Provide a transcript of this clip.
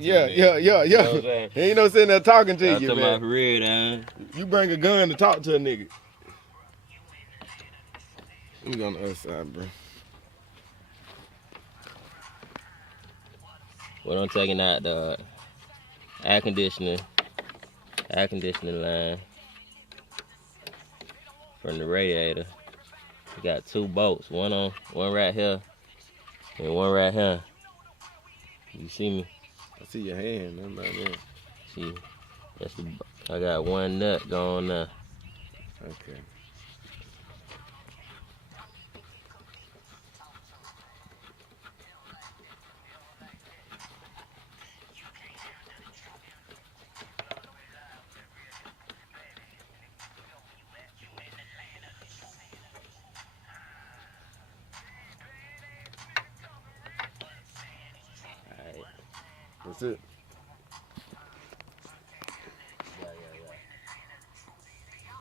Yeah. Ain't no sitting there talking to you, man. Real, you bring a gun to talk to a nigga. Let me go on the other side, bro. Well, I'm taking out the air conditioning line from the radiator. We got two bolts, one right here and one right here. You see me? I see your hand. I'm not there. See, I got one nut going there. Okay. All right. That's it.